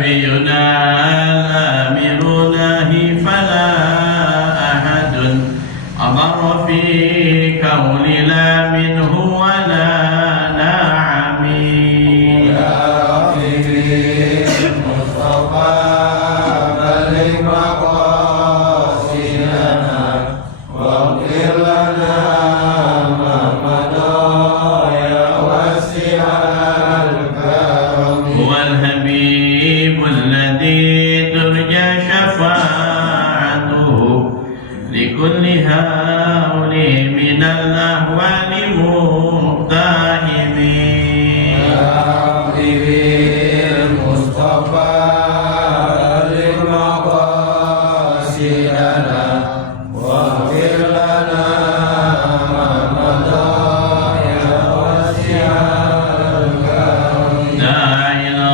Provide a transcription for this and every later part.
نبينا الآمر ناهي فلا أحد أضر في كون لا منه ولا نعم يا ربي المصطفى بلغ مقاصدنا واغفر لنا ما مضى يا واسع الكرم هو الحبيب الذي ترجى شفاعته لكل هؤلاء من الأهوال مقتحمين يا ربي المصطفى بلغ مقاصدنا واغفر لنا ما مضى يا واسع الكرم لا إلى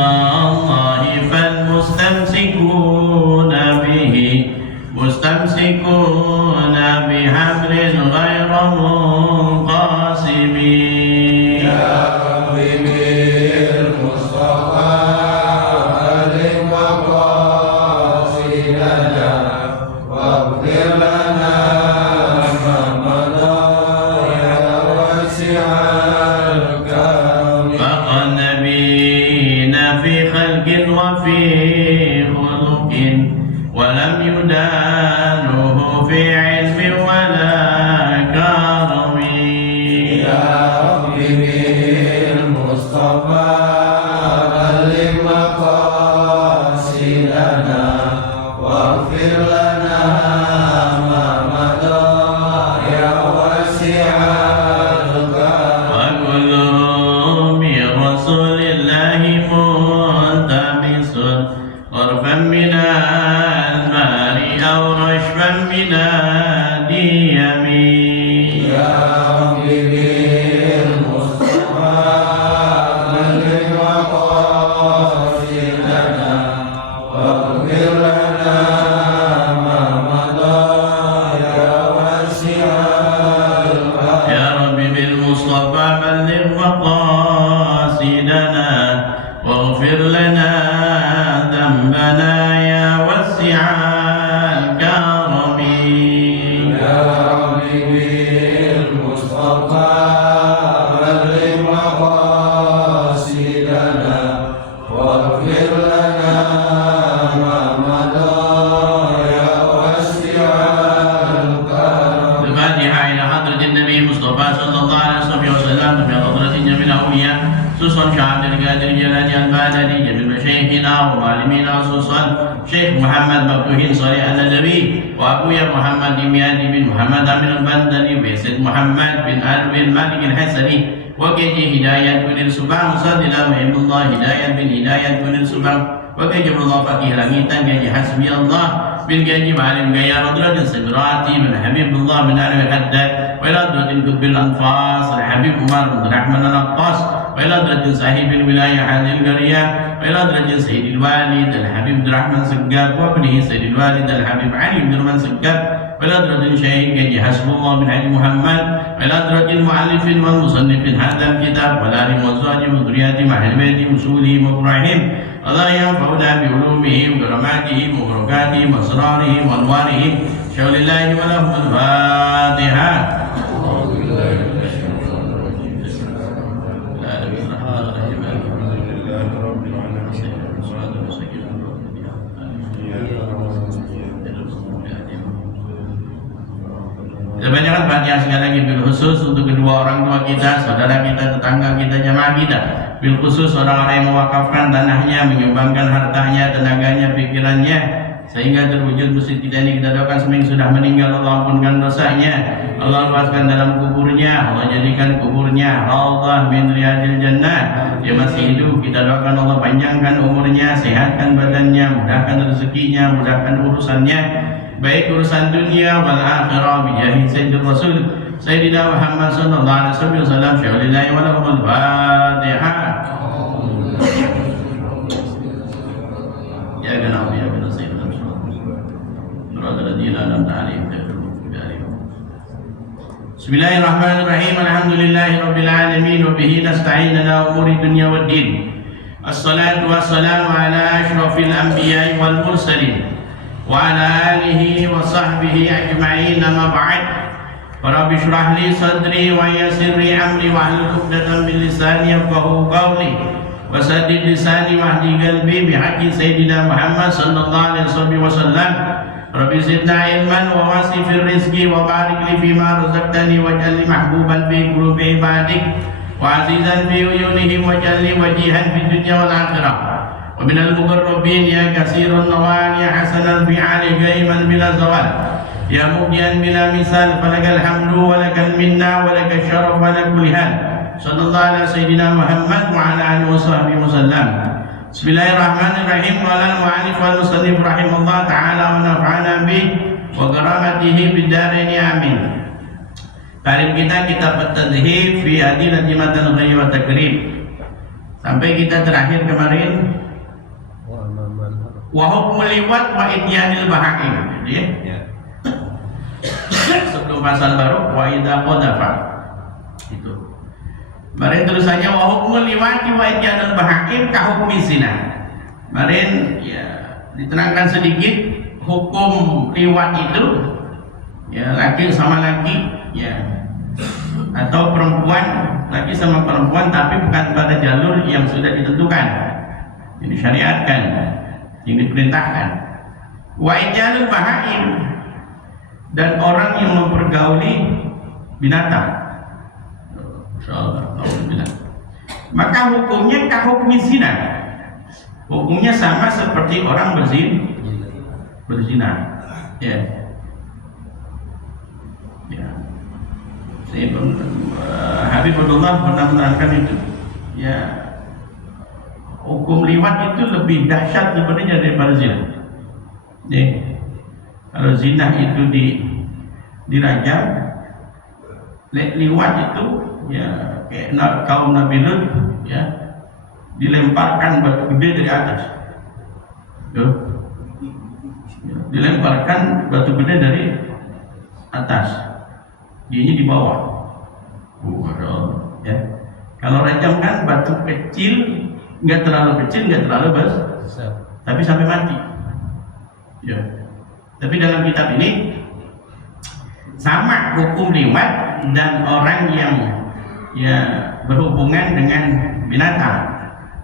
الله فالمستمسكون به مستمسكون بحبل غير منقسم يا ربي بالمصطفى بلغ مقاصدنا واغفر لنا ما مضى يا واسع الكرم فقد نبينا في خلق وفي خلق ولم يدانه في علم ولا كرم يا ربي بالمصطفى بلغ مقاصدنا واغفر لنا ما مضى يا واسع الكرم وكلهم من رسول الله ملتمس غرفا من الماء أو رشفا من الديم يا ربي بالمصطفى بلغ مقاصدنا واغفر لنا ما مضى يا واسع الكرم يا رب بالمصطفى بلغ مقاصدنا واغفر لنا ذنبنا يا وسع الكرم يا ربي بالمصطفى بلغ مقاصدنا واغفر لنا ما مضى يا واسع الكرم الفاتحة إلى حضرة النبي المصطفى صلى الله عليه وسلم في حضرة جميع الأولياء خصوصا شعب القادر جلال البلدي جميع مشايخنا ومعلمينا خصوصا شيخ محمد مفتوحين صالح النبي وأبويا محمد دمياني بن محمد أمين البندري ويسد محمد بن ألوي المالك الحسني وكيجي هداية بن السبع مصادر وعلم الله هداية بن هداية بن السبع وكيجي الله فقيه لميتا كيجي حسبي الله بن كيجي معلم قيا رضرة سبراتي من حبيب الله من ألوي الحداد وإلى درجة كتب الأنفاس الحبيب عمر بن الرحمن النقاص وإلى درجة صاحب الولاية حاضر القرية وإلى درجة سيد الوالد الحبيب عبد الرحمن سقاف وابنه سيد الوالد الحبيب علي بن الرحمن سقاف وإلى درجة شيخ كيجي حسب الله بن علي محمد وإلى درجة المؤلف والمصنف هذا الكتاب والآل والزواج وذريته مع البيت وصوله وإبراهيم الله ينفعنا بعلومه وكراماته وبركاته وأسراره وأنواره شاء الله ولهم الفاتحة Kebanyakan Fatihah sekali lagi bil khusus untuk kedua orang tua kita, saudara kita, tetangga kita, jamaah kita. Bil khusus orang-orang yang mewakafkan tanahnya, menyumbangkan hartanya, tenaganya, pikirannya, sehingga terwujud masjid kita ini. Kita doakan semua yang sudah meninggal, Allah ampunkan dosanya, Allah lepaskan dalam kuburnya, Allah jadikan kuburnya raudhah min riyadil jannah. Dia masih hidup, kita doakan Allah panjangkan umurnya, sehatkan badannya, mudahkan rezekinya, mudahkan urusannya, baik urusan dunia wal akhirah bijahi sayyidil rasul sayyidina Muhammad sallallahu alaihi wasallam syahlillahi wa lahumul fatihah. Ya kana ya kana sayyidina Rasulullah an'amta alaihim. Bismillahirrahmanirrahim. Alhamdulillahirabbil alamin wa bihi nasta'in ala umuri dunya waddin. الصلاة والسلام على أشرف الأنبياء والمرسلين وعلى آله وصحبه أجمعين. أما بعد، رب اشرح لي صدري ويسر لي أمري واحلل عقدة من لساني يفقهوا قولي وسدد لساني واهدي قلبي بحق سيدنا محمد صلى الله عليه وسلم. رب زدنا علما ووسع في الرزق وبارك لي فيما رزقتني واجعلني محبوبا في قلوب عبادك وعزيزا في عيونهم واجعلني وجيها في الدنيا والآخرة ومن المقربين يا كثير النوال يا حسن الفعال دائما بلا زوال يا مبديا بلا مثال فلك الحمد ولك المنة ولك الشرف على كل حال. صلى الله على سيدنا محمد وعلى آله وصحبه وسلم. Bismillahirrahmanirrahim. Qala al-mu'allif wal musannif rahimahullah ta'ala wa nafa'ana bih wa karamatihi bid-darain amin. Tarikh kita kitab at-tadhhib fi adilati matan ghayyi wa takrib. Sampai kita terakhir kemarin wa hukmul liwat wa idyanil bahaim. Ya. Sebelum pasal baru wa idza qadafa. Itu. Kemarin tulisannya wa hukmul liwati wa idyanil bahaim ka hukmi zina. Kemarin ya diterangkan sedikit hukum liwat itu ya laki sama laki ya atau perempuan laki sama perempuan tapi bukan pada jalur yang sudah ditentukan, yang disyariatkan, yang diperintahkan. Wa idyanil bahaim, dan orang yang mempergauli binatang. Maka hukumnya kahukmi zina, hukumnya sama seperti orang berzina. Ya. Habibullah pernah menerangkan itu. Ya, hukum liwat itu lebih dahsyat sebenarnya daripada zina. Ya. Kalau zina itu dirajam, liwat itu ya kayak kaum Nabi Lut ya dilemparkan batu gede dari atas. Ya. Dilemparkan batu gede dari atas. Dianya di bawah. Ya. Kalau rajam kan batu kecil, nggak terlalu kecil, nggak terlalu besar, tapi sampai mati. Ya. Tapi dalam kitab ini sama hukum liwat dan orang yang ya berhubungan dengan binatang,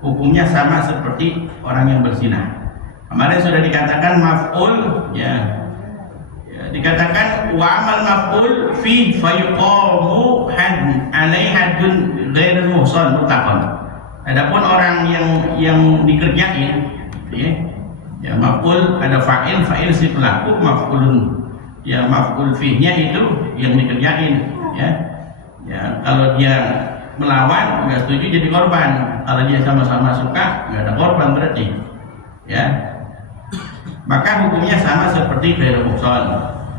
hukumnya sama seperti orang yang berzina. Kemarin sudah dikatakan maf'ul ya dikatakan wa amal maf'ul fi fayuqamu alaihi haddun ghairul muhsan mutlaqan. Adapun orang yang dikerjain ya maf'ul ada fa'il si pelaku, maf'ulun ya maf'ul fi'nya itu yang dikerjain ya. Ya, kalau dia melawan nggak setuju jadi korban. Kalau dia sama-sama suka nggak ada korban berarti. Ya, maka hukumnya sama seperti ghairul muhsan.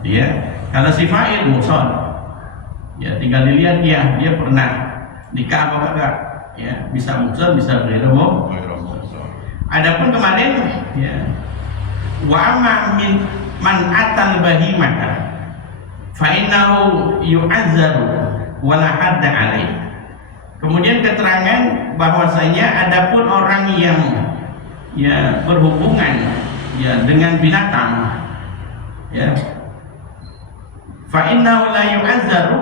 Ya, kalau si fa'il muhsan, ya tinggal dilihat dia pernah nikah apa enggak. Ya, bisa muhsan bisa ghairul muhsan. Adapun kemarin ya wa amma min man atal bahimata fa innahu yu'azzaru wala hadda alaih. Kemudian keterangan bahwasanya adapun orang yang ya berhubungan ya dengan binatang ya fa innahu la yu'azzaru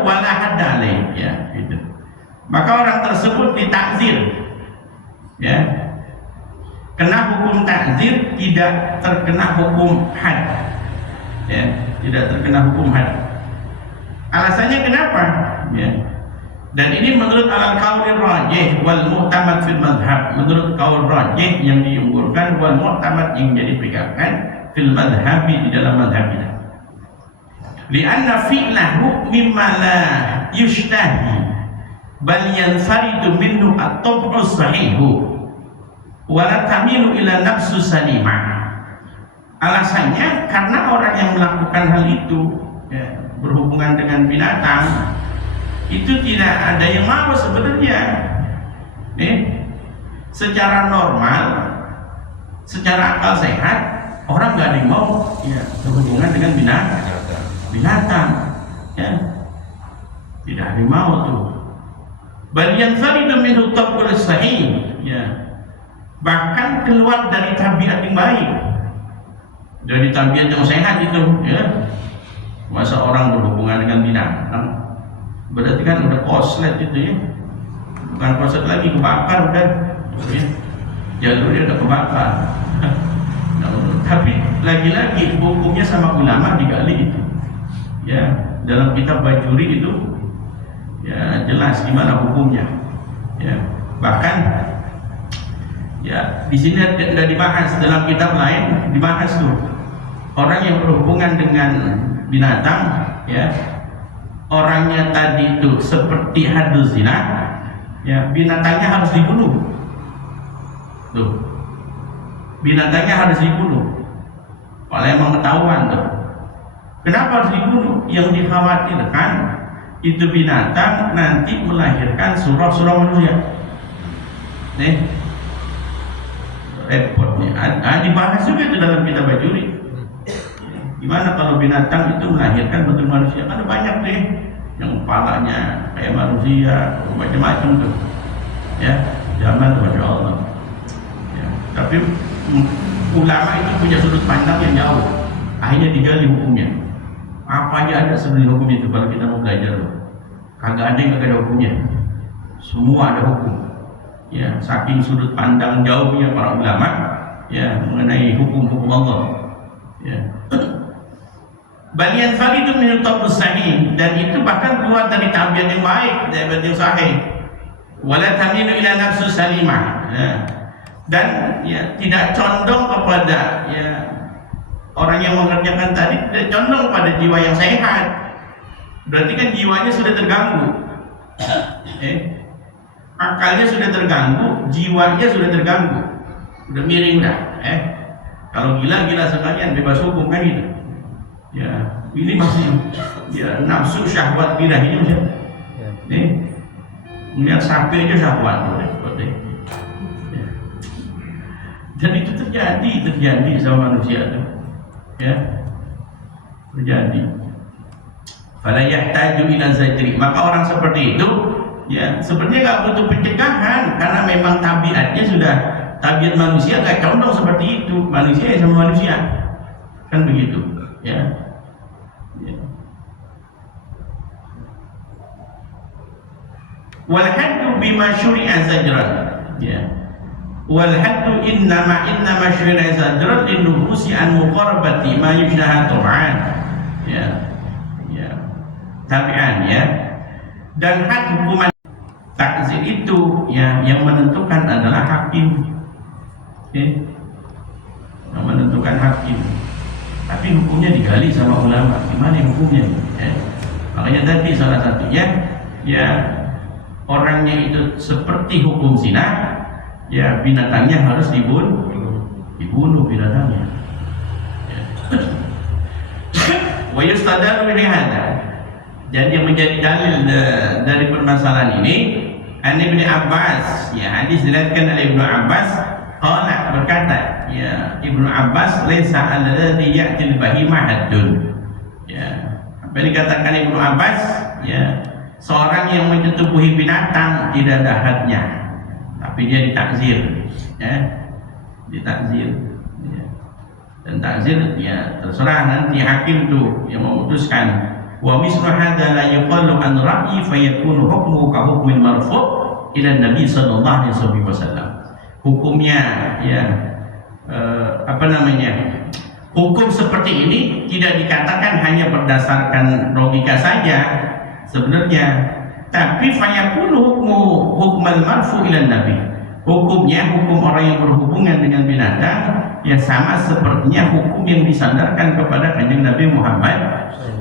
wala hadda alaih ya gitu. Maka orang tersebut ditakzir ya, kena hukum takzir, tidak terkena hukum had ya, tidak terkena hukum had. Alasannya kenapa? Ya. Dan ini menurut al-qaul rajih wal mu'tamad fil madhhab, menurut qaul rajih yang diunggulkan wal mu'tamad yang jadi pegangan fil madhhab di dalam madhhab kita. Li'anna fi'lahu mimma la yushtahi bal yanfaridu minhu at-tab'u sahihu wa la tamilu ila nafsu salimah. Alasannya karena orang yang melakukan hal itu ya, berhubungan dengan binatang itu tidak ada yang mau sebenarnya. Secara normal, secara akal sehat, orang nggak ada yang mau ya, berhubungan dengan binatang ya, tidak ada yang mau tuh Bal yanfaridu minhu tabul sahih, ya. Bahkan keluar dari tabiat yang baik, dari tabiat yang sehat itu, ya. Masa orang berhubungan dengan binatang, berarti kan udah koslet itu, ya. Bukan koslet lagi, kebakar udah, ya. Jalurnya udah kebakar. Nah, tapi lagi-lagi hukumnya sama ulama digali itu, ya. Dalam kitab Bajuri itu, ya jelas gimana hukumnya, ya. Bahkan ya di sini tidak dibahas, dalam kitab lain dibahas tuh orang yang berhubungan dengan binatang, ya, orangnya tadi itu seperti hadus zina, ya, binatangnya harus dibunuh tuh, binatangnya harus dibunuh kalau emang ketahuan tuh. Kenapa harus dibunuh? Yang dikhawatirkan itu binatang nanti melahirkan surah-surah manusia. Nih repotnya, dibahas juga itu dalam kitab Bajuri. Gimana kalau binatang itu melahirkan bentuk manusia? Kan banyak deh yang kepalanya kayak manusia, macam-macam tuh, ya. Zaman tuh, Masya Allah, ya. Tapi ulama itu punya sudut pandang yang jauh, akhirnya digali hukumnya. Apa aja ada sebenarnya hukumnya itu kalau kita mau belajar loh. Kagak ada yang kagak ada hukumnya, semua ada hukum, ya. Saking sudut pandang jauhnya para ulama, ya, mengenai hukum-hukum Allah, ya. Balian itu menutup sahih, dan itu bahkan keluar dari tabiat yang baik, tabiat yang sahih. Wala tamilu ila nafsu salimah, ya. Dan ya tidak condong kepada, ya, orang yang mengerjakan tadi tidak condong pada jiwa yang sehat. Berarti kan jiwanya sudah terganggu, akalnya sudah terganggu, jiwanya sudah terganggu, udah miring dah. Kalau gila sekalian bebas hukum kan gitu. Ya, ini masih, ya, nafsu syahwat bidah ini masih. Nih, melihat sapi aja syahwat, seperti. Ya. Dan itu terjadi sama manusia itu, ya, terjadi. Fala yahtaju ila zajri, maka orang seperti itu, ya, sebenarnya nggak butuh pencegahan karena memang tabiatnya sudah tabiat manusia nggak condong seperti itu, manusia ya sama manusia, kan begitu, ya. Wal haddu bima syuri'a zajran, ya. Wal haddu innama syuri'a zajran linuhusi an muqarabati ma yushnaha tab'an, ya, ya, tabi'an, ya. Dan had hukuman takzir itu, ya, yang menentukan adalah hakim, ya. Yang menentukan hakim. Tapi hukumnya digali sama ulama, gimana hukumnya, ya. Makanya tadi salah satunya, ya, orangnya itu seperti hukum zina, ya, binatangnya harus dibunuh binatangnya, ya. Wa yustadalu min hadza, jadi yang menjadi dalil dari permasalahan ini an Ibnu Abbas, ya, hadis diriwayatkan oleh Ibnu Abbas, qala, berkata, ya, Ibnu Abbas, laisa alladhi ya'til bahimah haddun, ya. Apa dikatakan Ibnu Abbas, ya, seorang yang menyetubuhi binatang tidak ada hadnya, tapi dia ditakzir, ya, ditakzir, ya. Dan takzir, ya, terserah nanti hakim tuh yang memutuskan. Wa mislu hadza la yuqallu an ra'yi fayakunu hukmu ka hukmil marfu' ila Nabi sallallahu alaihi wasallam. Hukumnya, ya, hukum seperti ini tidak dikatakan hanya berdasarkan logika saja sebenarnya, tapi fayakunu hukmal marfu ila Nabi, hukumnya hukum orang yang berhubungan dengan binatang, ya, sama sepertinya hukum yang disandarkan kepada kanjeng Nabi Muhammad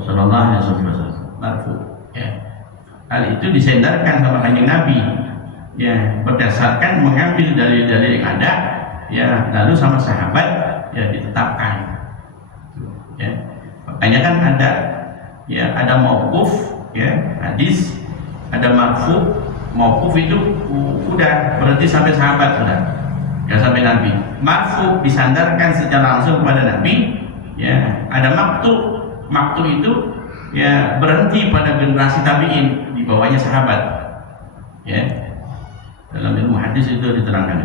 sallallahu alaihi wasallam, marfu, ya. Hal itu disandarkan sama kanjeng Nabi, ya, berdasarkan mengambil dalil-dalil yang ada, ya, lalu sama sahabat, ya, ditetapkan, ya. Makanya kan ada, ya, ada mauquf, ya, hadis, ada marfu. Mauquf itu udah berarti sampai sahabat, sudah, ya, sampai Nabi. Marfu disandarkan secara langsung kepada Nabi, ya. Ada maktu itu, ya, berhenti pada generasi tabi'in, di bawahnya sahabat, Ya, dalam ilmu hadis itu diterangkan.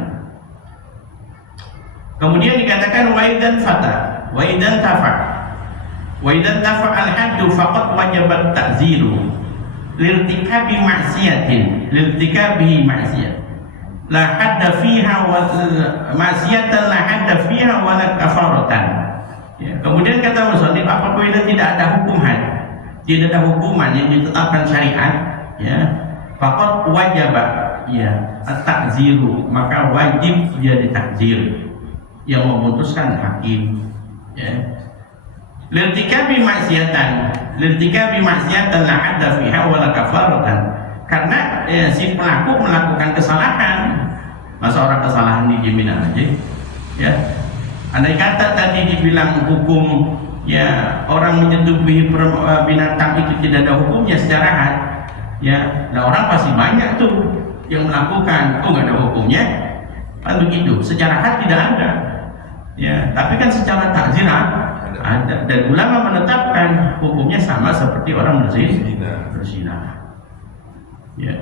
Kemudian dikatakan waidan fata, waidan tafa, waidan tafa al-haddu faqad wajabat ta'ziru lirtikabi ma'siyatin, lirtikabi ma'siyat la hadda fiha wa ma'siyatan la hadda fiha wa la kafaratan. Ya, kemudian kata musannif, apabila tidak ada hukum had, tidak ada hukuman yang ditetapkan syariat, ya, faqad wajabat, ya, at-ta'ziru, maka wajib dia ditakzir, yang memutuskan hakim, ya. Lirtikabi maksiatan, lirtikabi maksiatan la hadda fiha wa la kafaratan, karena si pelaku melakukan kesalahan. Masa orang kesalahan dijamin aja, ya. Andai kata tadi dibilang hukum, ya, orang menyetubuhi binatang itu tidak ada hukumnya secara had, ya, nah orang pasti banyak tuh yang melakukan, nggak ada hukumnya, kan begitu. Secara had tidak ada, ya, tapi kan secara takzir ada, dan ulama menetapkan hukumnya sama seperti orang berzina. Ya.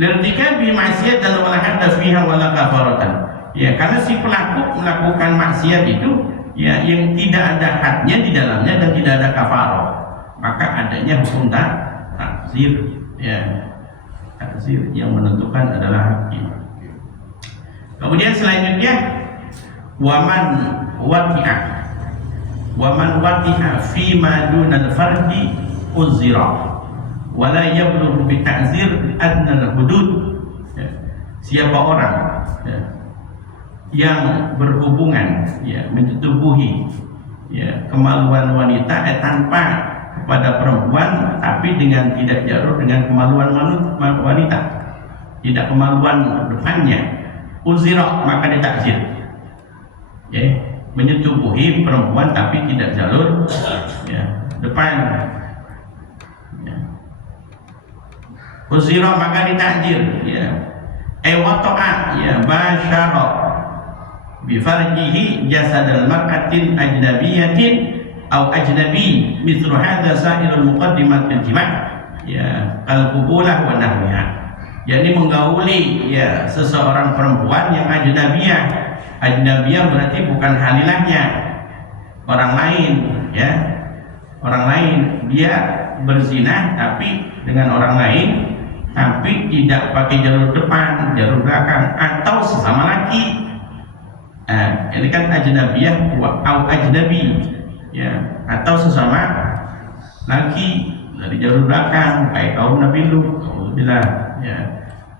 Lirtikabi ma'siyatan wa la hadda fiha wa la kafaratan. Ya, karena si pelaku melakukan maksiat itu, ya, yang tidak ada hadnya di dalamnya dan tidak ada kafarah, maka adanya hukum takzir, ya. Takzir yang menentukan adalah hakim. Kemudian selanjutnya waman wati'a fi ma dunal fardi uzira wala yablughu bi ta'zir adna al-hudud. Ya. Siapa orang, ya, yang berhubungan, ya, menyetubuhi, ya, kemaluan wanita tanpa kepada perempuan, tapi dengan tidak jarur dengan kemaluan wanita, tidak kemaluan depannya, uzira, maka ditakzir, ya, menyetubuhi perempuan tapi tidak jalur, ya, depan, ya, uzira, maka ditakzir, ya. Ewato'a, ya, basyara bifarjihi jasadal mar'atin ajnabiyatin atau ajnabi mithlu hadza sa'irul muqaddimat fil jima', ya, kal qubulah wa nahwiha. Jadi menggauli, ya, seseorang perempuan yang ajnabiyah. Ajnabiyah berarti bukan halilahnya, orang lain, ya, orang lain, dia berzina tapi dengan orang lain, tapi tidak pakai jalur depan, jalur belakang, atau sesama laki. Nah, ini kan ajnabiyah atau ajnabi, ya, atau sesama laki dari jalur belakang, kayak kaum Nabi Lut, alhamdulillah, ya.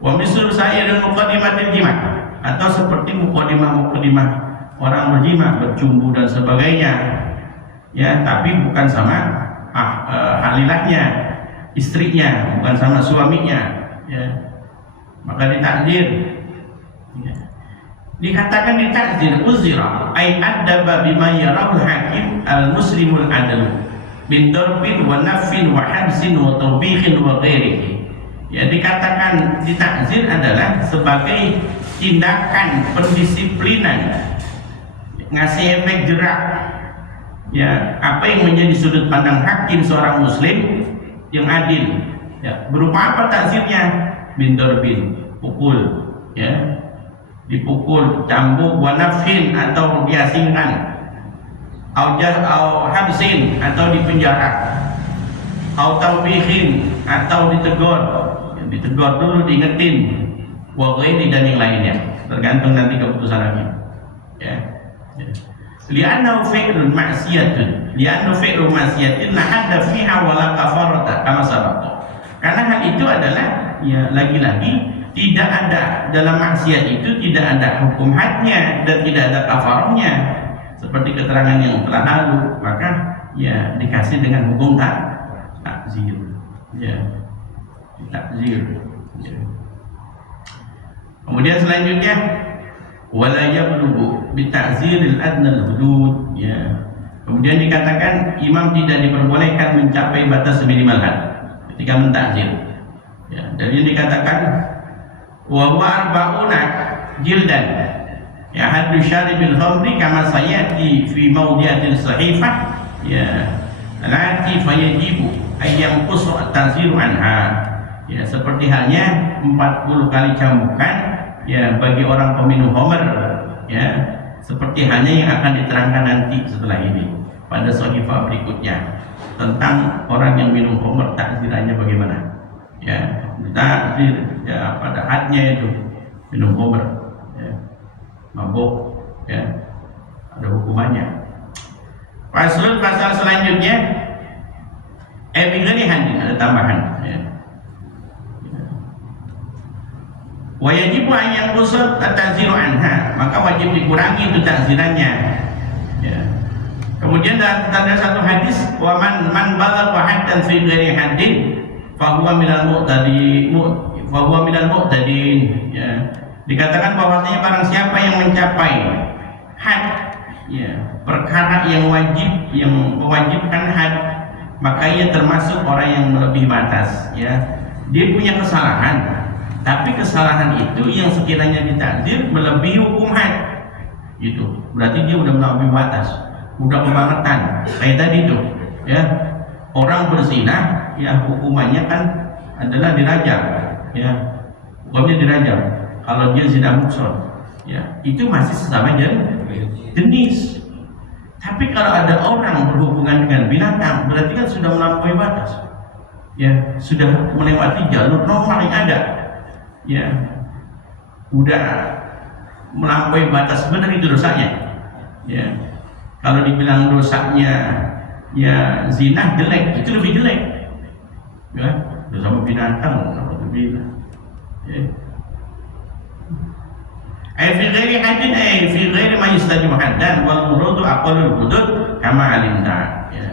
Wa misal saya dan muqaddimatil jima', atau seperti muqaddimah orang berjima, bercumbu dan sebagainya, ya, tapi bukan sama halilahnya, istrinya, bukan sama suaminya, ya, maka ditakdir, ya. Dikatakan ditakdir uzira ay adaba bima yarahul hakim al-muslimul adl min darbin wa nafin wa habsin wa tawbihin wa ghairihi. Ya, dikatakan ditakzir adalah sebagai tindakan pendisiplinan, ngasih efek jerak, ya, apa yang menjadi sudut pandang hakim seorang muslim yang adil, ya, berupa apa takzirnya? Bin darbin, pukul, ya, dipukul, cambuk, wanafin atau diasingkan, au habsin atau dipenjara, au tawbihin atau ditegur dulu, diingetin, wa ghairi, dan yang lainnya, tergantung nanti keputusan hakim, ya. Li'annahu fi'lun ma'siyatun, li'annahu fi'lun ma'siyatin la hadda fiha wa la kafarata kama sabaqtu. Karena hal itu adalah, ya, lagi-lagi tidak ada dalam maksiat itu, tidak ada hukum hadnya dan tidak ada kafarahnya seperti keterangan yang telah lalu, maka, ya, dikasih dengan hukum takzir, ya, takzir, ya. Kemudian selanjutnya wala yablughu bi ta'ziril adna al-hudud, ya. Kemudian dikatakan imam tidak diperbolehkan mencapai batas minimal had ketika mentakzir, ya. Dan ini dikatakan wa huwa arba'una jildan, ya, haddu syaribil khamri kama sayati fi mawdi'atil sahifah, ya, lati fayajibu ayyam qusra ta'ziru anha. ya seperti halnya 40 kali cambukan ya bagi orang peminum homer, ya seperti halnya yang akan diterangkan nanti setelah ini pada sahifah berikutnya tentang orang yang minum homer, takzirannya bagaimana, ya takzir ya pada hadnya itu minum homer, ya mabuk, ya ada hukumannya. Pasal selanjutnya bighairi hadin, ada tambahan, ya. Wajib yang kusut at-ta'ziru anha, maka wajib dikurangi itu takzirannya, ya. Kemudian ada satu hadis, wa man balagha haddan fi ghairi haddin fa huwa minal mu'tadin, ya. Dikatakan bahwasanya barang siapa yang mencapai had, ya, perkara yang wajib, yang mewajibkan had, maka ia termasuk orang yang melebihi batas, ya. Dia punya kesalahan, tapi kesalahan itu yang sekiranya ditakdir melebihi hukum had, itu berarti dia udah melampaui batas, udah kebangetan. Kayak tadi tuh, ya, orang berzina, ya hukumannya kan adalah dirajam, ya, hukumnya dirajam. Kalau dia zina muhsan, ya itu masih sesama jenis. Tapi kalau ada orang berhubungan dengan binatang, berarti kan sudah melampaui batas, ya sudah melewati jalur normal yang ada, ya udah melampaui batas, benar itu dosanya, ya. Kalau dibilang dosanya ya zina jelek, itu lebih jelek, ya bersama binatang, alhamdulillah, ya. Fi ghairi hadin fi ghairi ma yustajib haddan wal muradu aqallul hudud kama alimna, ya.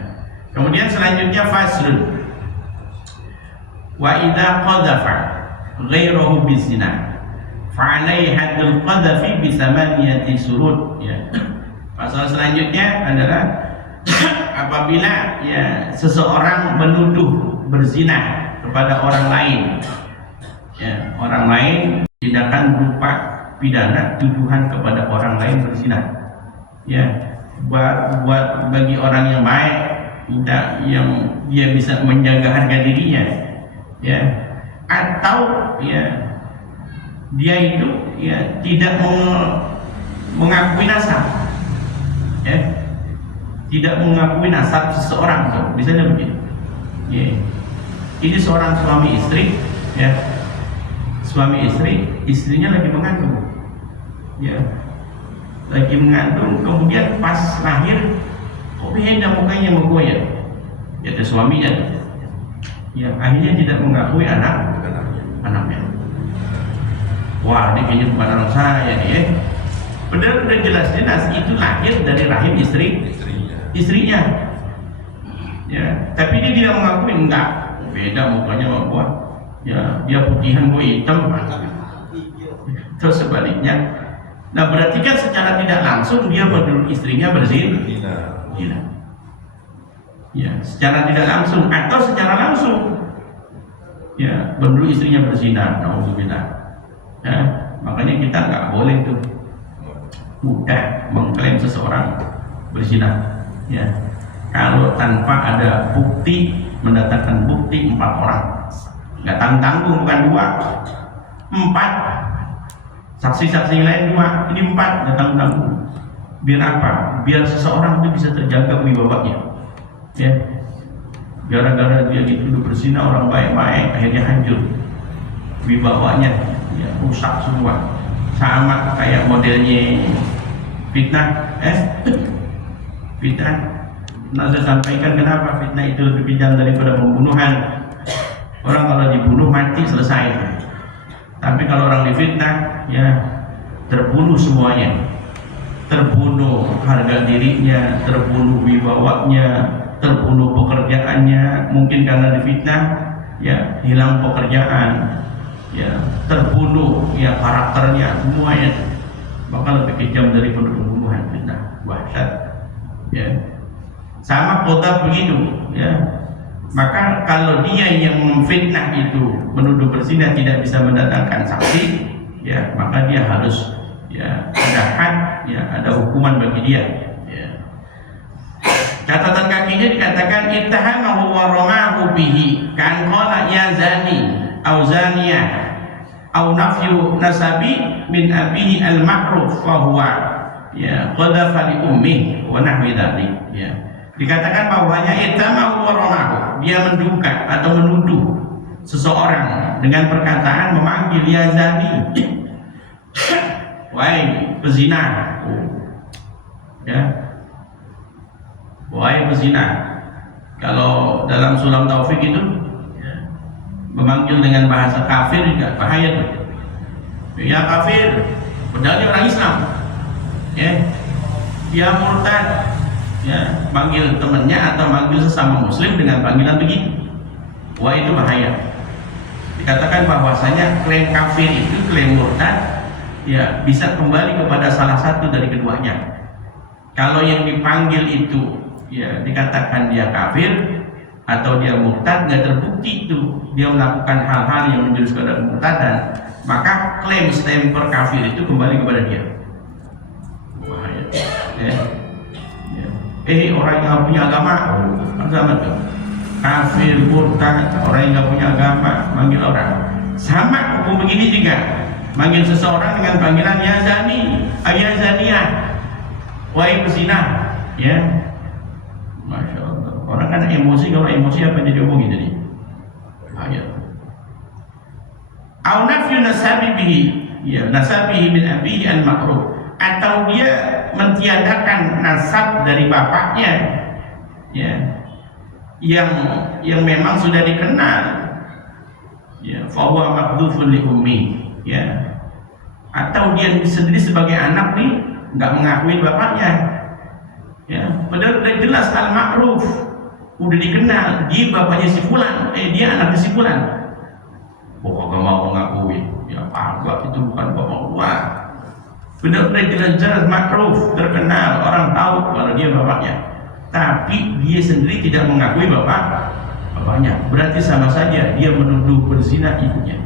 Kemudian selanjutnya faslun wa idza qadhafa ghairahu bizina fa alaihi haddul qadhafi bi thamaniyati surut, ya. Pasal selanjutnya adalah apabila ya seseorang menuduh berzina kepada orang lain, ya orang lain, tindakan berupa pidana tuduhan kepada orang lain berzina, ya buat bagi orang yang baik, yang dia bisa menjaga harga dirinya, ya, atau ya dia itu ya tidak mengakui nasab, ya tidak mengakui nasab seseorang, tuh misalnya begini, ya ini seorang suami istri, ya suami istri, istrinya lagi mengandung, ya lagi mengandung, kemudian pas lahir kok beda mukanya sama gue, ya itu suaminya, ya akhirnya tidak mengakui anaknya. Wah, ini kayaknya bukan anak saya nih, ya. Padahal udah jelas-jelas itu lahir dari rahim istrinya, ya tapi dia tidak mengakui, enggak beda mukanya sama gue, ya dia putihan gue hitam, terus sebaliknya. Nah berarti kan secara tidak langsung dia menuduh istrinya berzina, ya secara tidak langsung atau secara langsung, ya menuduh istrinya berzina, naudzubillah, ya makanya kita nggak boleh tuh mudah mengklaim seseorang berzina, ya kalau tanpa ada bukti, mendatangkan bukti 4 orang, nggak tanggung bukan 2, 4 saksi-saksi lain 2, ini 4 nggak tanggung. Biar apa? Biar seseorang itu bisa terjaga wibawanya, ya gara-gara dia dituduh berzina orang baik-baik akhirnya hancur wibawanya, ya rusak semua, sama kayak modelnya fitnah, fitnah. Nah saya sampaikan kenapa fitnah itu lebih kejam daripada pembunuhan. Orang kalau dibunuh mati selesai, tapi kalau orang difitnah, ya terbunuh semuanya, terbunuh harga dirinya, terbunuh wibawanya, terbunuh pekerjaannya, mungkin karena difitnah, ya hilang pekerjaan, ya terbunuh ya karakternya, semuanya, bahkan lebih kejam dari pembunuhan, fitnah, wahsyat, ya. Sama kota begitu, ya. Maka kalau dia yang memfitnah itu menuduh berzina tidak bisa mendatangkan saksi, ya maka dia harus ya ada had, ya ada hukuman bagi dia, ya. Catatan kakinya dikatakan ittahamahu wa ramahu bihi kan qala ya zani, au zaniyah au nafyu nasabi min abihi al-ma'ruf fa huwa ya qadhafa li ummi wa nahwi dzalik ya. Dikatakan bahwanya itama wa ramahu, dia menduga atau menuduh seseorang dengan perkataan memanggil ya zani, wahai pezina, ya, wahai pezina. Kalau dalam sulam taufik itu ya, memanggil dengan bahasa kafir juga bahaya tuh. Ya kafir, padahal dia orang Islam, ya, dia murtad, ya, manggil temannya atau manggil sesama muslim dengan panggilan begitu. Wah, itu bahaya. Dikatakan bahwasanya klaim kafir itu, klaim murtad, ya, bisa kembali kepada salah satu dari keduanya. Kalau yang dipanggil itu ya dikatakan dia kafir atau dia murtad, nggak terbukti itu dia melakukan hal-hal yang menjurus kepada kemurtadan, maka klaim stemper kafir itu kembali kepada dia. Bahaya. Ya. Orang yang nggak punya agama, agama tuh kafir, murtad, orang yang nggak punya agama manggil orang. Sama hukum begini juga, manggil seseorang dengan panggilan ya zani, ayah zaniyah, wahai pezina, ya, masya Allah. Orang kan emosi, kalau emosi apa jadi omongin jadi ayat. Au nafyu nasabi bihi, ya, nasabihi min abihi al-ma'ruf, atau dia mentiadakan nasab dari bapaknya, ya, yang memang sudah dikenal, ya, fa huwa maqdhufun li ummi, ya, atau dia sendiri sebagai anak nih nggak mengakui bapaknya, ya, padahal udah jelas al-ma'ruf, udah dikenal dia bapaknya si fulan, dia anaknya si fulan, kok nggak mau mengakui, ya pak, itu bukan bapak gua. Benar-benar jelas-jelas makruf, terkenal, orang tahu kalau dia bapaknya, tapi dia sendiri tidak mengakui bapaknya. Berarti sama saja dia menuduh berzina ibunya.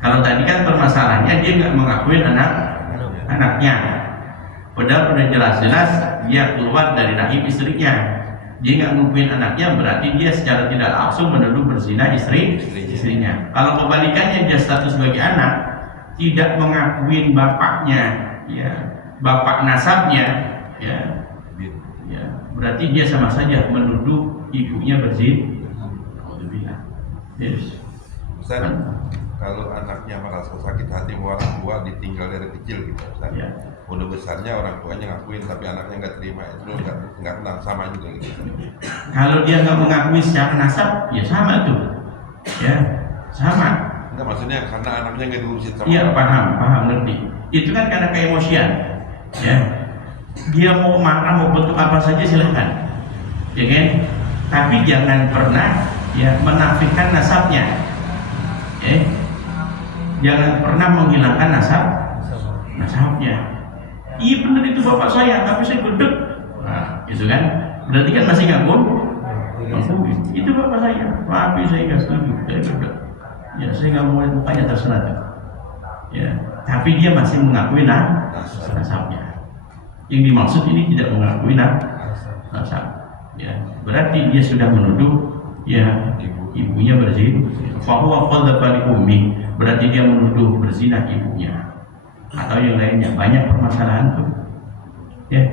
Kalau tadi kan permasalahannya dia nggak mengakui anaknya, padahal udah jelas-jelas dia keluar dari rahim istrinya, dia nggak ngakuin anaknya, berarti dia secara tidak langsung menuduh berzina istrinya. Kalau kebalikannya, dia status sebagai anak, tidak mengakui bapaknya, ya, bapak nasabnya, ya, berarti dia sama saja menuduh ibunya berzina. Yes. Ustaz, kalau anaknya merasa sakit hati orang tua ditinggal dari kecil gitu, Ustaz, ya, udah besarnya orang tuanya ngakuin tapi anaknya nggak terima, itu nggak kenal, sama juga gitu. Kalau dia nggak mengakui secara nasab, ya sama tuh, ya, sama. Enggak, maksudnya karena anaknya nggak diurusin sama. Iya, paham, ngerti. Itu kan karena keemosian, ya. Dia mau marah, mau bentuk apa saja silahkan, ya kan. Tapi jangan pernah ya menafikan nasabnya, ya. Jangan pernah menghilangkan nasabnya. Iya benar itu bapak saya, tapi saya bedek. Nah, itu kan. Berarti kan masih ngakun. Itu bapak saya, tapi saya nggak setuju, saya bedek. Ya, saya nggak mau mukanya terserah, ya, tapi dia masih mengakui nasabnya. Yang dimaksud ini tidak mengakui nasab, ya, berarti dia sudah menuduh, ya, ibunya berzina. Fa huwa qadhafa li ummi, berarti dia menuduh berzina ibunya, atau yang lainnya. Banyak permasalahan tuh, ya,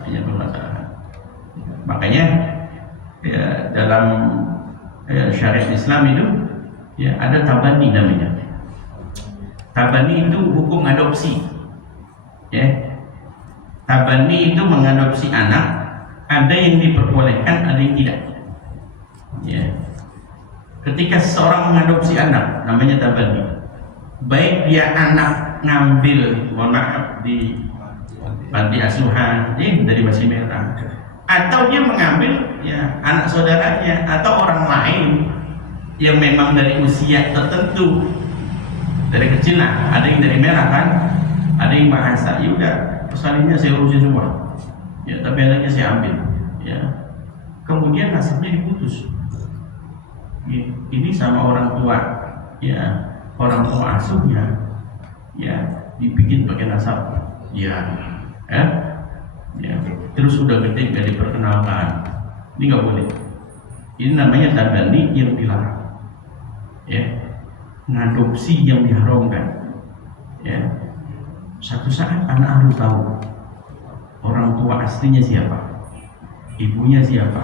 banyak permasalahan. Makanya ya, dalam syariat Islam itu, ya, ada tabani namanya. Tabani itu hukum adopsi, ya. Tabani itu mengadopsi anak, ada yang diperbolehkan, ada yang tidak, ya. Ketika seseorang mengadopsi anak, namanya tabani, baik dia anak ngambil, mohon maaf, di panti asuhan, dari Masih Merah, atau dia mengambil, ya, anak saudaranya atau orang lain yang memang dari usia tertentu, dari kecil lah, ada yang dari merah kan, ada yang bahasa, ya udah pesaninnya saya urusin semua, ya, tapi anaknya saya ambil, ya, kemudian nasibnya diputus, ya, ini sama orang tua, ya, orang tua asuhnya, ya, dibikin pakai nasab, ya, ya, terus udah gede nggak diperkenalkan, ini nggak boleh. Ini namanya tabani yang dilarang. ya, ngadopsi yang diharamkan, ya. Satu saat anak harus tahu orang tua aslinya siapa, ibunya siapa,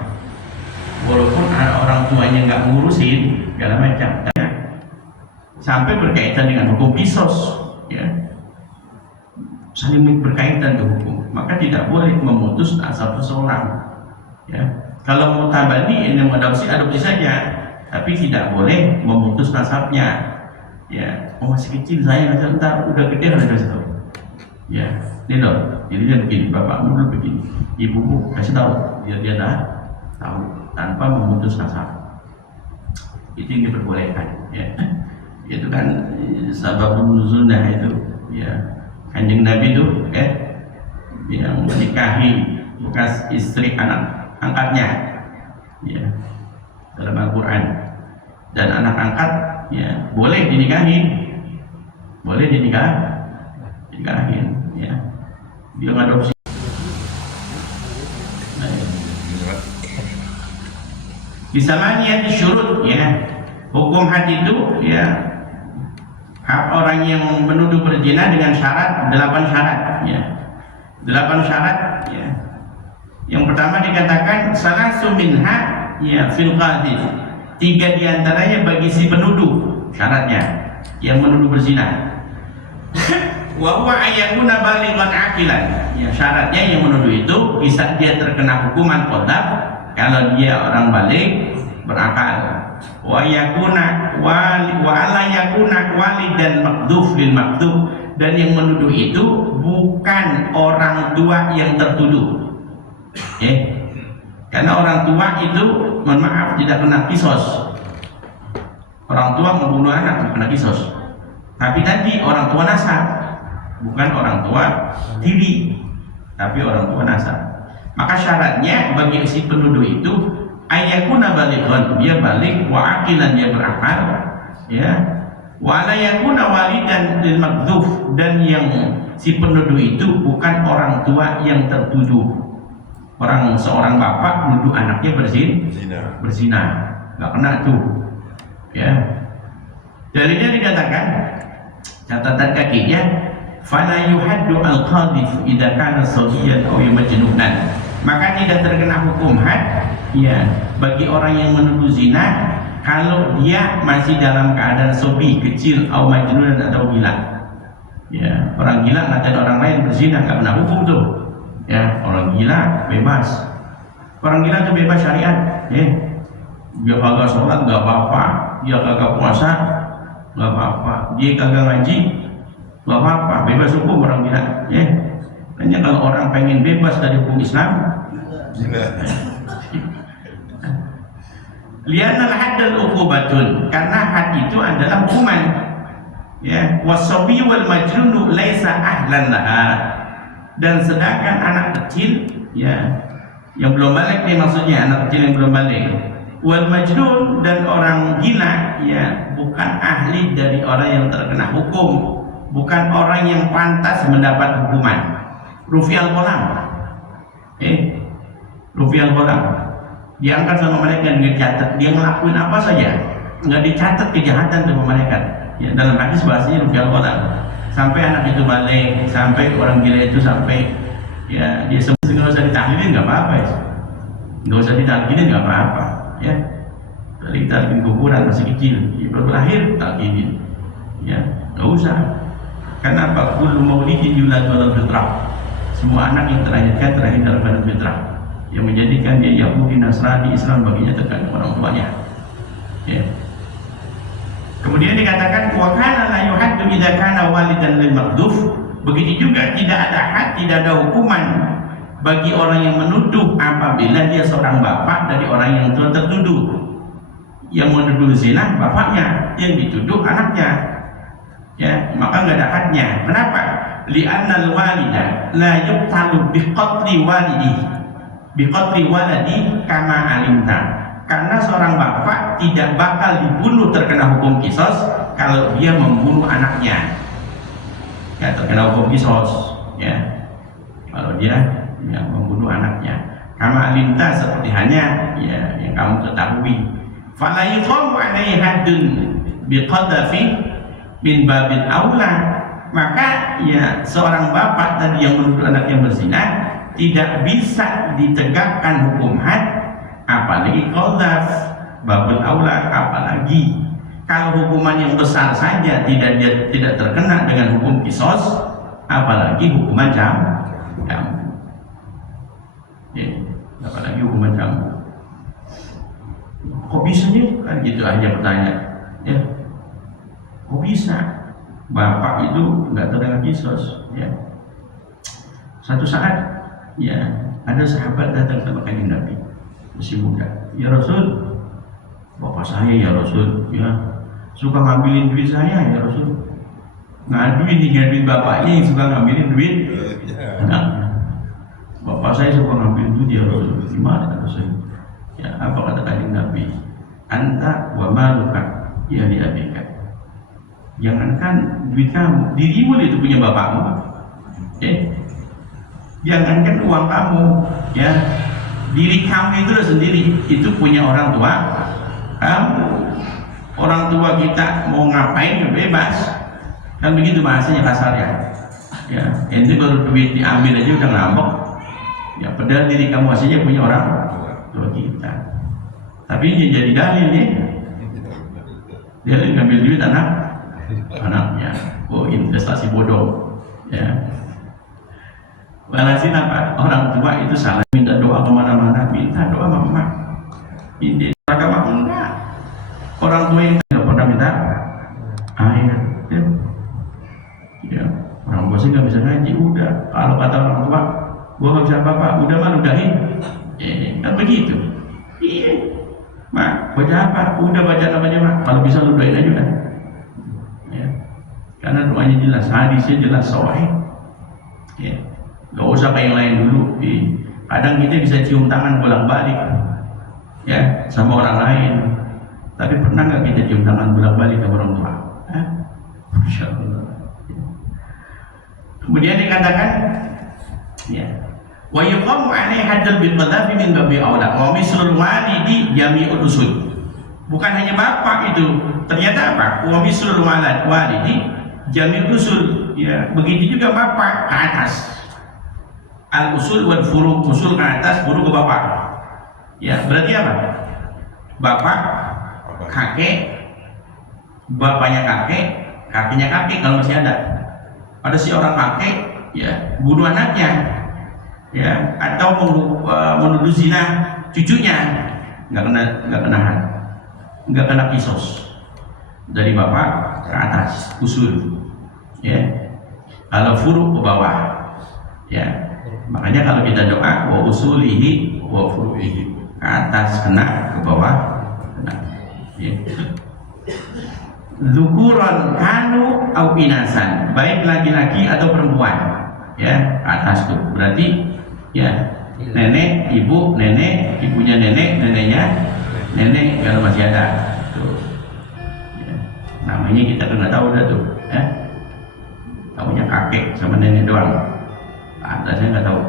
walaupun orang tuanya nggak ngurusin segala macam, ya. Sampai berkaitan dengan hukum kisos, ya, saling berkaitan dengan hukum, maka tidak boleh memutus nasab seseorang, ya. Kalau mau tabani ini adopsi saja, tapi tidak boleh memutus nasabnya, ya. Oh, masih kecil saya, ntar udah gede harus kasih tahu, ya. Ini loh, jadi dia begini, bapakmu dulu begini, ibumu kasih tahu, biar dia tahu tanpa memutus nasab. Itu yang diperbolehkan, ya. Itu kan sababun nuzulnya itu, ya. Kanjeng Nabi itu, yang menikahi bekas istri anak angkatnya, ya, dalam Al-Quran. Dan anak angkat, ya, boleh dinikahin, ya. Dia ngadopsi. Bisa maniat syurut, ya. Hukum had itu, ya, hak orang yang menuduh berzina dengan syarat 8 syarat, ya. 8 syarat, ya. Yang pertama dikatakan salasu minha, ya, fil qadhif. 3 diantaranya bagi si penuduh, syaratnya yang menuduh berzina. Wa huwa ayyakuna balighan aqilan, ya, syaratnya yang menuduh itu bisa dia terkena hukuman qadhaf kalau dia orang balik berakal. Wa yakuna wa ala yakuna walidan maqdhuf lil maqdhuf, dan yang menuduh itu bukan orang tua yang tertuduh, karena orang tua itu, mohon maaf, tidak kena kisos. Orang tua membunuh anak kena kisos, tapi tadi orang tua nasab, bukan orang tua tiri, tapi orang tua nasab. Maka syaratnya bagi si penuduh itu ayakuna balighan, dia balik, wa aqilan, dia berakal, ya, wa la yakuna walidan lil maqdhuf, dan yang si penuduh itu bukan orang tua yang tertuduh. Seorang bapak menuduh anaknya berzina, nggak kena tuh, ya. Dalilnya dikatakan, catatan kakinya, fala yuhaddu al-qadhif idza kana sabiyan aw majnunan, maka tidak terkena hukum had, ya, bagi orang yang menuduh zina kalau dia masih dalam keadaan sobi, kecil, atau majnun, atau gila, ya. Orang gila ngatain orang lain berzina nggak kena hukum tuh, ya. Orang gila bebas, orang gila tuh bebas syariat, ya. Dia kagak sholat nggak apa-apa, dia kagak puasa nggak apa-apa, dia kagak ngaji nggak apa-apa, bebas hukum orang gila, ya. Hanya kalau orang pengen bebas dari hukum Islam, lianal haddal uqubatun, karena had itu adalah hukuman, ya. Wasabi wal majnun laisa ahlan laha, dan sedangkan anak kecil, ya, yang belum balik, nih maksudnya anak kecil yang belum balik, wal majnun, dan orang gila, ya, bukan ahli dari orang yang terkena hukum, bukan orang yang pantas mendapat hukuman. Rufi'al qalam, Rufi'al qalam, diangkat sama malaikat, dicatat dia ngelakuin apa saja, nggak dicatat kejahatan sama malaikat, ya. Dalam hadis bahasanya rufi'al qalam, sampai anak itu balik, sampai orang gila itu sampai, ya, dia semua nggak usah ditahlilin nggak apa-apa, ya. Nggak usah ditahlilin nggak apa-apa, ya. Dari tahlilin kuburan masih kecil, ya, baru lahir tahlilin, ya, nggak usah. Karena apa? Kullu maulidin yuladu ala fitrah, semua anak yang terlahirkan terlahir dalam keadaan fitrah, yang menjadikan dia Yahudi, Nasrani, Islam baginya tergantung orang tuanya, ya. Kemudian dikatakan wa kana la yuhaddu idza kana walidan lil maqdhuf, begitu juga tidak ada had, tidak ada hukuman bagi orang yang menuduh apabila dia seorang bapak dari orang yang tertuduh. Yang menuduh zina bapaknya, yang dituduh anaknya, ya, maka nggak ada hadnya. Kenapa? Li'annal walida la yuqtalu biqatli waladi kama alimta, karena seorang bapak tidak bakal dibunuh terkena hukum kisos kalau dia membunuh anaknya, ya, terkena hukum kisos, ya, kalau dia, ya, membunuh anaknya. Kama alimta, seperti hanya, ya, yang kamu ketahui. Fala yuqamu alaihi haddun, biqadhafi min babil aula, maka ya seorang bapak tadi yang menuduh anaknya berzina tidak bisa ditegakkan hukum had, apalagi qadhaf babul aula, apalagi kalau hukuman yang besar saja tidak terkena dengan hukum kisos, apalagi hukuman jambu. Ya, apalagi hukuman jambu. Kok bisa nih? Kan gitu aja bertanya. Ya, kok bisa? Bapak itu nggak terkena kisos. Ya. Satu saat, ya ada sahabat datang sama kanjeng Nabi, masih muda. Ya Rasul, bapak saya ya Rasul, ya suka ngambilin duit saya ya Rasul. Ngaduin bapaknya yang suka ngambilin duit anaknya. Bapak saya suka ngambilin duit ya Rasul. Gimana Rasul? Ya apa kata kanjeng Nabi? Anta wa maluka ya li abika. Jangankan duit kamu, dirimu itu punya bapakmu. Jangankan uang kamu, ya diri kamu itu sendiri itu punya orang tua kamu. Orang tua kita mau ngapain ya bebas, kan begitu bahasanya kasarnya. Ya, ini baru duit diambil aja udah ngambek. Ya, padahal diri kamu aslinya punya orang tua kita. Tapi ini jadi dalil nih. Dia ngambil duit anaknya. Oh, investasi bodoh. Ya. Walhasil apa? Orang tua itu salah minta doa kemana-mana, minta doa mama. Ini agama enggak. Orang tua yang tidak pernah minta air. Ya, orang tua sih nggak bisa ngaji. Udah, kalau kata orang tua, gua nggak bisa apa-apa. Udah mah udahin. Kan begitu. Iya. Mak, baca apa? Udah baca namanya mak. Kalau bisa lu doain aja udah. Ya. Karena doanya jelas, hadisnya jelas, sahih. Ya. Gak usah kayak yang lain dulu. Kadang kita bisa cium tangan bolak-balik, ya, sama orang lain. Tapi pernah nggak kita cium tangan bolak-balik sama orang tua? Insyaallah. Kemudian dikatakan, ya, wa yuqamu alaihi haddul bil qadhafi min babi aula wa mislul walidi jami'ul usul. Bukan hanya bapak itu, ternyata apa? Wa mislul walidi jami'ul usul. Ya, begitu juga bapak ke atas. Al usul wal furu, usul ke atas, furu ke bawah. Ya, berarti apa? Bapak, kakek, bapaknya kakek, kakeknya kakek kalau masih ada. Ada si orang kakek, ya, bunuh anaknya, ya, atau menuduh zina cucunya, nggak kena kisos. Dari bapak ke atas, usul, ya. Kalau furu ke bawah, ya. Makanya kalau kita doa wa usulihi wa furu'ihi, ke atas kena, ke bawah kena. Ya. Dzukuran kanu au inasan, baik laki-laki atau perempuan. Ya, atas tuh. Berarti ya nenek, ibu, nenek, ibunya nenek, neneknya nenek kalau masih ada. Tuh. Ya. Namanya kita nggak tahu dah tuh, ya. Taunya kakek sama nenek doang. Atasnya nggak tahu.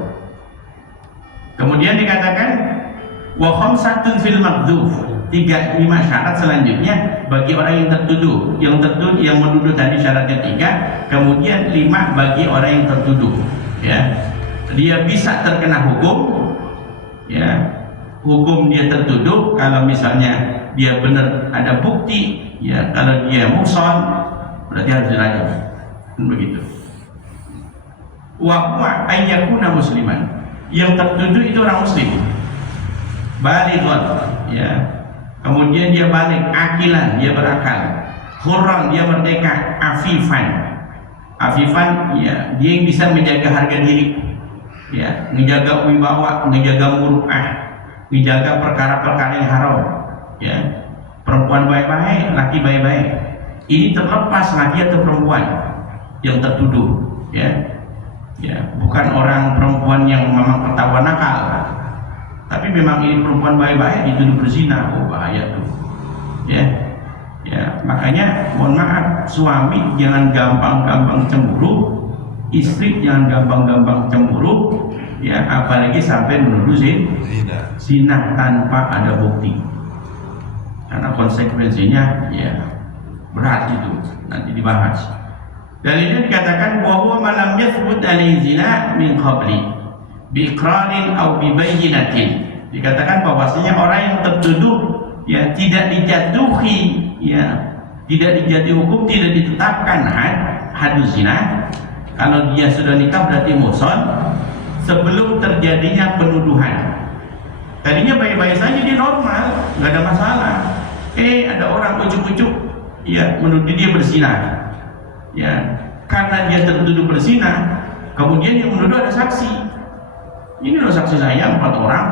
Kemudian dikatakan wa khamsatun fil maghdhuf, 5 syarat selanjutnya bagi orang yang tertuduh. Yang menuduh tadi syarat ketiga, kemudian 5 bagi orang yang tertuduh. Ya, dia bisa terkena hukum. Ya, hukum dia tertuduh kalau misalnya dia benar ada bukti. Ya, kalau dia muhsan berarti harus dirajam. Begitu. Wa huwa ayyakuna musliman, yang tertuduh itu orang muslim, balighun, ya, kemudian dia balik, akilan, dia berakal, hurran, dia merdeka, afifan, ya, dia yang bisa menjaga harga diri, ya, menjaga wibawa, menjaga muru'ah, menjaga perkara-perkara yang haram, ya, perempuan baik-baik, laki baik-baik. Ini terlepas laki atau perempuan yang tertuduh, ya. Ya, bukan orang perempuan yang memang ketahuan nakal, tapi memang ini perempuan baik-baik dituduh berzina. Oh, bahaya tuh, ya, ya. Makanya mohon maaf, suami jangan gampang-gampang cemburu, istri jangan gampang-gampang cemburu, ya, apalagi sampai menuduh zina tanpa ada bukti, karena konsekuensinya, ya, berat itu, nanti dibahas. Dalilnya dikatakan bahwa malam yathbut alaihi zina min qabli bi iqrarin aw bi bayyinatin. Dikatakan bahwasanya orang yang tertuduh ya tidak dijatuhi ya tidak dijatuhi hukum, tidak ditetapkan had zina. Kalau dia sudah nikah berarti muhsan sebelum terjadinya penuduhan. Tadinya baik-baik saja, dia normal, nggak ada masalah. Ada orang ujuk-ujuk ya menuduh dia berzina. Ya, karena dia tertuduh berzina, kemudian yang menuduh ada saksi. Ini loh saksi saya 4 orang,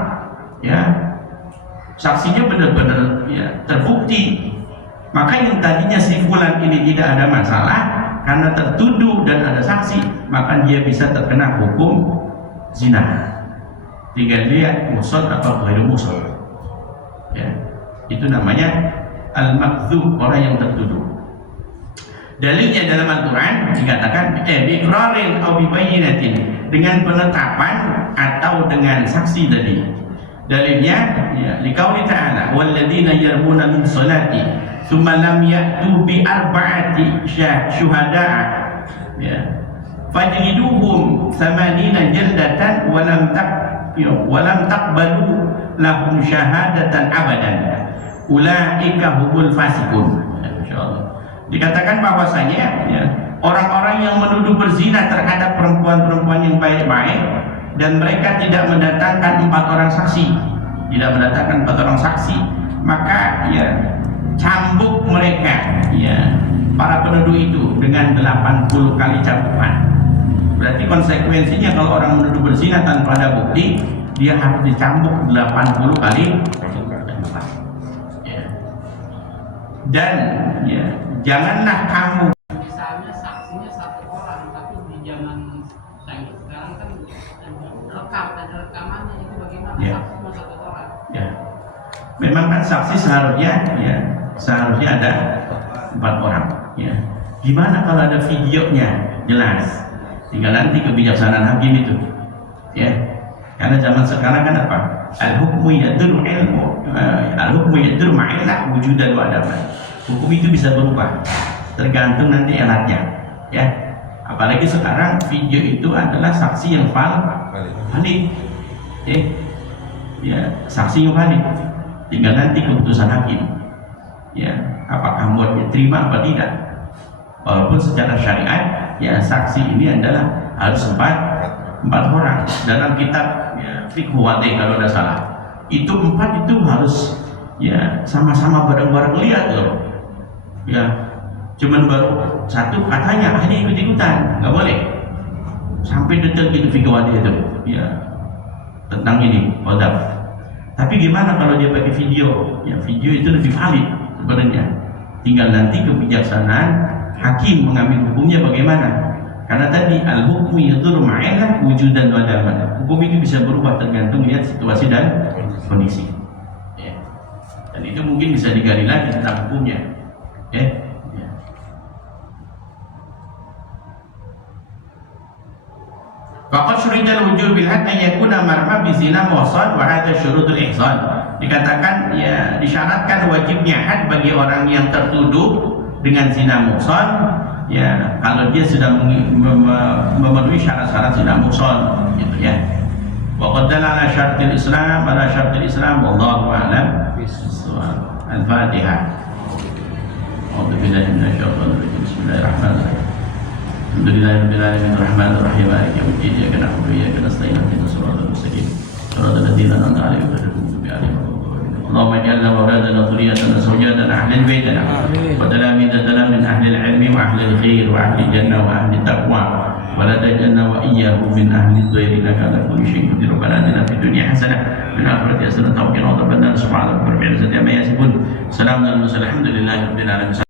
ya, saksinya benar-benar ya terbukti. Maka yang tadinya si fulan ini tidak ada masalah karena tertuduh dan ada saksi, maka dia bisa terkena hukum zina. Tinggal lihat muhsan atau ghairu muhsan. Ya, itu namanya al-makdzub, orang yang tertuduh. Dalilnya dalam Al-Quran dikatakan biqrarin aw bibayyinatin, dengan penetapan atau dengan saksi tadi. Dalilnya ya liqauli ta'ala walladzina yarmuna min salati thumma lam ya'tu bi arba'ati syuhada'a ya fajliduhum 80 jaldatan wa lam taqbalu lahum syahadatan abadan ulaika humul fasiqun. Insyaallah dikatakan bahwasanya ya, orang-orang yang menuduh berzina terhadap perempuan-perempuan yang baik-baik dan mereka tidak mendatangkan 4 orang saksi, maka ya cambuk mereka ya para penuduh itu dengan 80 kali cambukan. Berarti konsekuensinya kalau orang menuduh berzina tanpa ada bukti, dia harus dicambuk 80 kali cambukan. Ya. Dan ya janganlah kamu, misalnya saksinya 1 orang, tapi di zaman sekarang kan ada rekamannya, itu bagaimana? Ya. Saksi cuma 1 orang. Ya, memang kan saksi seharusnya ada 4 orang. Ya, gimana kalau ada videonya jelas? Tinggal nanti kebijaksanaan hakim itu. Ya, karena zaman sekarang kan apa? Al-hukmu yadur ilmu, al-hukmu yadur ma'illah wujudan wa adaban. Hukum itu bisa berubah tergantung nanti alatnya, ya. Apalagi sekarang video itu adalah saksi yang valid, ya, saksi yang valid. Tinggal nanti keputusan hakim, ya, apakah mau diterima apa tidak. Walaupun secara syariat, ya, saksi ini adalah harus 4 orang. Dalam kitab ya, fiqh wadih kalau tidak salah, itu 4 itu harus ya sama-sama bareng-bareng lihat loh. Ya, cuman baru 1 katanya hanya ikut-ikutan, nggak boleh sampai detail gitu fikih wadih itu ya tentang ini wadaf. Tapi gimana kalau dia pakai video? Ya, video itu lebih valid sebenarnya. Tinggal nanti kebijaksanaan hakim mengambil hukumnya bagaimana. Karena tadi al-hukmu yadur ma'illah wujudan wa adaban. Hukum itu bisa berubah tergantung lihat situasi dan kondisi. Ya. Dan itu mungkin bisa digali lagi tentang hukumnya. Faqad syurital wujub bil hadd an yakuna marma bi zina muhsan wa hadha syurutul ihsan. Dikatakan ya disyaratkan wajibnya had bagi orang yang tertuduh dengan zina muhsan ya kalau dia sudah memenuhi syarat-syarat zina muhsan gitu ya. Wa qad dalla ala syartil Islam wallahu a'lam bissawab. Al-Fatihah. أعوذ بالله من الشيطان الرجيم بسم الله الرحمن الرحيم الحمد لله رب العالمين الرحمن الرحيم مالك يوم الدين إياك نعبد وإياك نستعين اهدنا الصراط المستقيم صراط الذين أنعمت عليهم غير المغضوب عليهم ولا الضالين اللهم اجعلنا وأولادنا وذريتنا زوجاتنا أهل بيتنا وتلاميذنا من أهل العلم وأهل الخير وأهل الجنة وأهل التقوى ولا تجعلنا وإياهم من أهل الضير إنك على كل شيء قدير ربنا آتنا في الدنيا حسنة وفي الآخرة حسنة وقنا عذاب النار سبحان ربك رب العزة عما يصفون سلام على المرسلين الحمد لله رب العالمين.